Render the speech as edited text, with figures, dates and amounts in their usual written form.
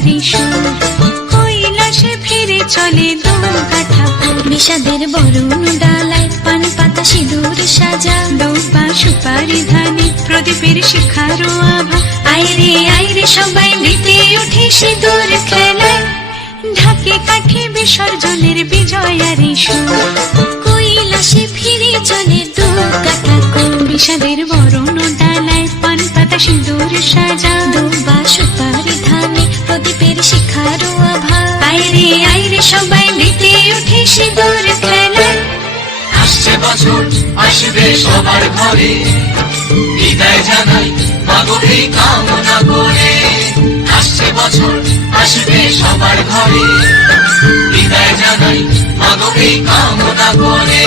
বিজয়ারি সুর, কৈলাসে ফিরে চলে দুর্গা ঠাকুর। বিষাদের বরণ ডালায় পান পাতা সিঁদুর সাজা, দৌপা সুপারি ধানে প্রদীপের শিখারো আভা। আইরে সবাই মেতে উঠে সিঁদুর খেলায়, ঢাকে কাঠে বিসর্জনের বিজয়ারি সুর, কৈলাসে ফিরে চলে দুর্গা ঠাকুর। বিষাদের বরণ ডালায় পান পাতা সিঁদুর সাজা, দৌপা সুপারি ধানে প্রদীপের শিখারো আভা। আইরে সবাই মেতে উঠে সিঁদুর খেলায়। আসছে বছর আসবে সবার ঘরে, বিদায় জানাই মাগো এই কামনা করে। আসছে বছর আসবে সবার ঘরে, বিদায় জানাই মাগো এই কামনা করে।